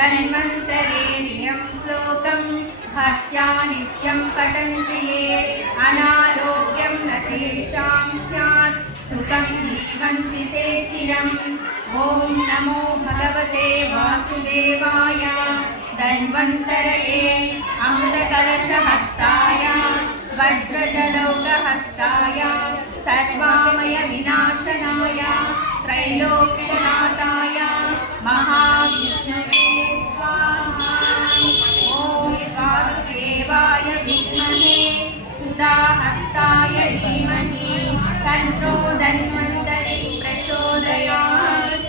धन्वन्तरेर्यं श्लोकं भक्त्या नित्यं पठन्ति ये अनारोग्यं न तेषां स्यात् सुखं जीवन्ति ते चिरम्। ॐ नमो भगवते वासुदेवाय धन्वन्तरये अमृतकलशहस्ताय वज्रजलौकहस्ताय सर्वामय विनाशनाय त्रैलोक्यनाथाय महाविष्णवे स्वाहा। ॐ वासुदेवाय विद्महे सुधाहस्ताय धीमहि तन्नो धन्वन्तरी प्रचोदयात्।